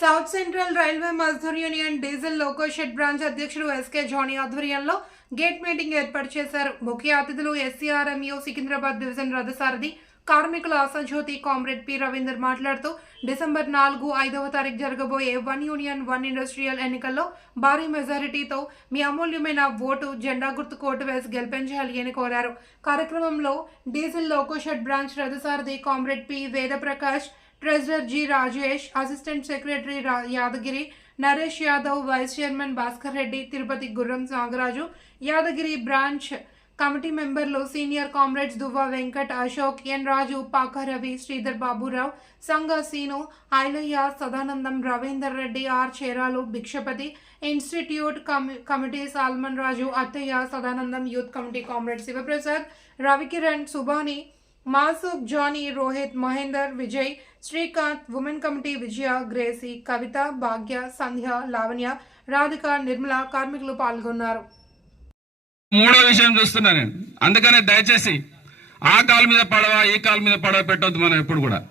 South central railway Mazdoor union diesel loco shed branch అధ్యక్షుడు SK Jani ఆధ్వర్యంలో gate meeting ఏర్పాటు చేశారు. ముఖ్య అతిథులు ఎస్సీఆర్ఎంయు సికింద్రాబాద్ డివిజన్ రథసారథి కార్మికుల అసజ్యోతి కామ్రేడ్ పి. రవీందర్ మాట్లాడుతూ డిసెంబర్ నాలుగు ఐదవ తారీఖు జరగబోయే వన్ యూనియన్ వన్ ఇండస్ట్రియల్ ఎన్నికల్లో భారీ మెజారిటీతో మీ అమూల్యమైన ఓటు జెండా గుర్తు కోటు వేసి గెలిపించాలి అని కోరారు. కార్యక్రమంలో డీజిల్ లోకోషెడ్ బ్రాంచ్ రథసారథి comrade P. Vedaprakash treasurer G Rajesh assistant secretary రా- Yadagiri Naresh Yadav vice chairman Bhaskar Reddy Tirupati Gurram Sagaraju Yadagiri branch committee మెంబర్లు senior comrades Duvva Venkat Ashok N Raju Paka Ravi Sridhar Baburao Sanga Seenu Ailaiah Sadanandam Ravinder Reddy R Cheralu Bhikshapathi institute కమి committee Salman Raju Attaiah Sadanandam youth committee comrade Shivaprasad Ravikiran Subhani Masook Jani Rohit Mahender Vijay Srikanth women committee Vijaya Gracie Kavitha Bhagya Sandhya Lavanya Radhika Nirmala కార్మికులు పాల్గొన్నారు. మూడో విషయం చూస్తున్నా నేను. అందుకనే దయచేసి ఆ కాల మీద పడవ ఈ కాల మీద పడవ పెట్టొద్దు మనం ఎప్పుడు కూడా.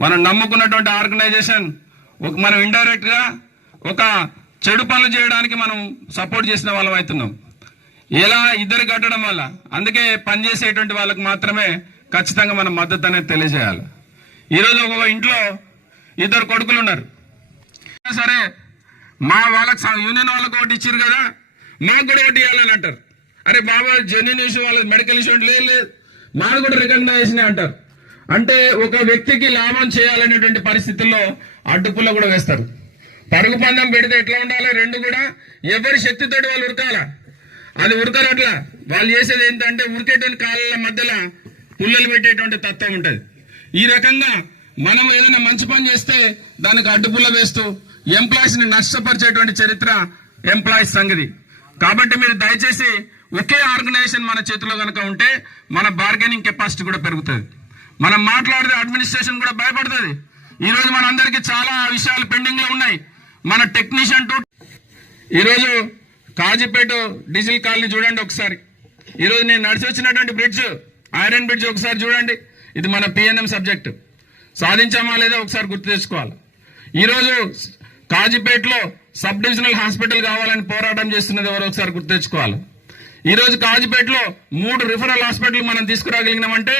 మనం నమ్ముకున్నటువంటి ఆర్గనైజేషన్ ఒక మనం ఇండైరెక్ట్గా ఒక చెడు పనులు చేయడానికి మనం సపోర్ట్ చేసిన వాళ్ళం అవుతున్నాం. ఎలా ఇద్దరు కట్టడం వల్ల అందుకే పనిచేసేటువంటి వాళ్ళకి మాత్రమే ఖచ్చితంగా మనం మద్దతు అనేది తెలియజేయాలి. ఈరోజు ఒక ఇంట్లో ఇద్దరు కొడుకులు ఉన్నారు. సరే మా వాళ్ళకి యూనియన్ వాళ్ళకి ఒకటి ఇచ్చారు కదా మాకు కూడా ఒకటి ఇవ్వాలని అంటారు. అరే బాబా జెన్యున్ ఇష్యూ వాళ్ళకి మెడికల్ ఇష్యూ లేదు లేదు. మాకు కూడా రికగ్నైజ్ అంటారు. అంటే ఒక వ్యక్తికి లాభం చేయాలనేటువంటి పరిస్థితుల్లో అడ్డుపుల్ల కూడా వేస్తారు. పరుగు పందెం పెడితే ఎట్లా ఉండాలి? రెండు కూడా. ఎవరి శక్తితోటి వాళ్ళు ఉరకాల? అది ఉరకరు అట్లా వాళ్ళు చేసేది ఏంటంటే ఉరికేటువంటి కాళ్ళ మధ్యలో పుల్లలు పెట్టేటువంటి తత్వం ఉంటుంది. ఈ రకంగా మనం ఏదైనా మంచి పని చేస్తే దానికి అడ్డుపుల్ల వేస్తూ ఎంప్లాయీస్ని నష్టపరిచేటువంటి చరిత్ర ఎంప్లాయీస్ సంగతి. కాబట్టి మీరు దయచేసి ఒకే ఆర్గనైజేషన్ మన చేతిలో కనుక ఉంటే మన బార్గెనింగ్ కెపాసిటీ కూడా పెరుగుతుంది. మనం మాట్లాడితే అడ్మినిస్ట్రేషన్ కూడా భయపడుతుంది. ఈరోజు మన అందరికీ చాలా విషయాలు పెండింగ్లో ఉన్నాయి. మన టెక్నీషియన్ టు ఈరోజు కాజీపేట డీజిల్ కాలనీ చూడండి ఒకసారి. ఈరోజు నేను నడిచి వచ్చినటువంటి బ్రిడ్జ్ ఐరన్ బ్రిడ్జ్ ఒకసారి చూడండి. ఇది మన పిఎన్ఎం సబ్జెక్టు సాధించామా లేదా ఒకసారి గుర్తు తెచ్చుకోవాలి. ఈరోజు కాజీపేటలో సబ్ డివిజనల్ హాస్పిటల్ కావాలని పోరాటం చేస్తున్నది ఎవరో ఒకసారి గుర్తు తెచ్చుకోవాలి. ఈరోజు కాజీపేటలో మూడు రిఫరల్ హాస్పిటల్ మనం తీసుకురాగలిగినామంటే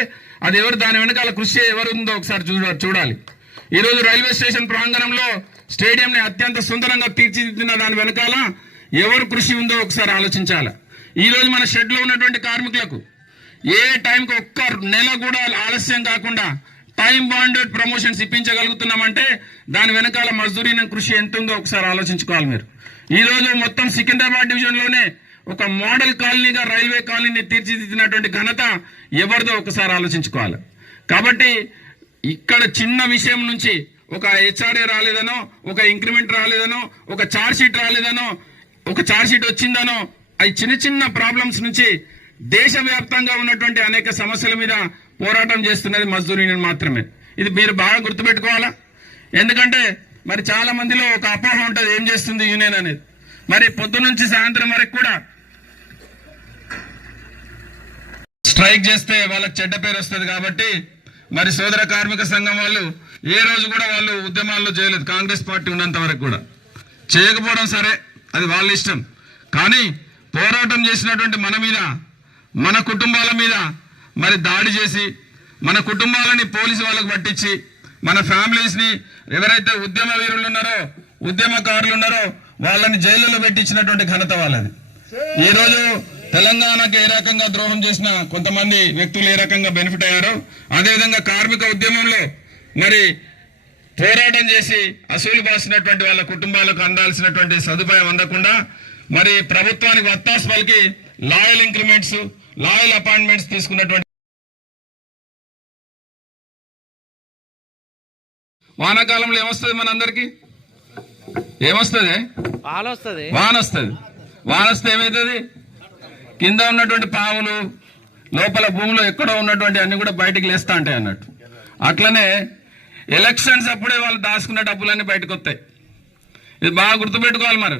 అది ఎవరు దాని వెనకాల కృషి ఎవరు ఉందో ఒకసారి చూడ చూడాలి. ఈరోజు రైల్వే స్టేషన్ ప్రాంగణంలో స్టేడియంని అత్యంత సుందరంగా తీర్చిదిద్దిన దాని వెనకాల ఎవరు కృషి ఉందో ఒకసారి ఆలోచించాలి. ఈరోజు మన షెడ్లో ఉన్నటువంటి కార్మికులకు ఏ టైంకి ఒక్క నెల కూడా ఆలస్యం కాకుండా టైం బాండెడ్ ప్రమోషన్స్ ఇప్పించగలుగుతున్నామంటే దాని వెనకాల మజ్దూరీన కృషి ఎంత ఉందో ఒకసారి ఆలోచించుకోవాలి మీరు. ఈ రోజు మొత్తం సికింద్రాబాద్ డివిజన్లోనే ఒక మోడల్ కాలనీగా రైల్వే కాలనీని తీర్చిదిద్దినటువంటి ఘనత ఎవరిదో ఒకసారి ఆలోచించుకోవాలి. కాబట్టి ఇక్కడ చిన్న విషయం నుంచి ఒక హెచ్ఆర్ఏ రాలేదనో ఒక ఇంక్రిమెంట్ రాలేదనో ఒక చార్జ్ షీట్ రాలేదనో ఒక చార్జ్ షీట్ వచ్చిందనో అవి చిన్న చిన్న ప్రాబ్లమ్స్ నుంచి దేశవ్యాప్తంగా ఉన్నటువంటి అనేక సమస్యల మీద పోరాటం చేస్తున్నది మజ్దూర్ యూనియన్ మాత్రమే. ఇది మీరు బాగా గుర్తుపెట్టుకోవాలా? ఎందుకంటే మరి చాలా మందిలో ఒక అపోహ ఉంటుంది ఏం చేస్తుంది యూనియన్ అనేది. మరి పొద్దు నుంచి సాయంత్రం వరకు కూడా స్ట్రైక్ చేస్తే వాళ్ళకి చెడ్డ పేరు వస్తుంది కాబట్టి మరి సోదర కార్మిక సంఘం వాళ్ళు ఏ రోజు కూడా వాళ్ళు ఉద్యమాల్లో చేయలేదు కాంగ్రెస్ పార్టీ ఉన్నంత వరకు కూడా. చేయకపోవడం సరే అది వాళ్ళ ఇష్టం. కానీ పోరాటం చేసినటువంటి మన మీద మన కుటుంబాల మీద మరి దాడి చేసి మన కుటుంబాలని పోలీసు వాళ్ళకు పట్టించి మన ఫ్యామిలీస్ని ఎవరైతే ఉద్యమ వీరులు ఉన్నారో ఉద్యమకారులు ఉన్నారో వాళ్ళని జైళ్ళలో పెట్టించినటువంటి ఘనత వాళ్ళది. ఈ రోజు తెలంగాణకు ఏ రకంగా ద్రోహం చేసిన కొంతమంది వ్యక్తులు ఏ రకంగా బెనిఫిట్ అయ్యారో అదేవిధంగా కార్మిక ఉద్యమంలో మరి పోరాటం చేసి అసూలు పాల్సినటువంటి వాళ్ళ కుటుంబాలకు అందాల్సినటువంటి సదుపాయం అందకుండా మరి ప్రభుత్వానికి వత్తాసు పలికి లాయల్ ఇంక్రిమెంట్స్ లాయల్ అపాయింట్మెంట్స్ తీసుకున్నటువంటి వానాకాలంలో ఏమొస్తుంది మనందరికి? ఏమొస్తుంది? పాలు వస్తుంది వాన వస్తుంది వాన వస్తే ఏమవుతుంది కింద ఉన్నటువంటి పాములు లోపల భూమిలో ఎక్కడో ఉన్నటువంటి అన్ని కూడా బయటికి లేస్తా ఉంటాయి అన్నట్టు. అట్లనే ఎలక్షన్స్ అప్పుడే వాళ్ళు దాచుకున్న డబ్బులన్నీ బయటకు వస్తాయి ఇది బాగా గుర్తుపెట్టుకోవాలి మరి.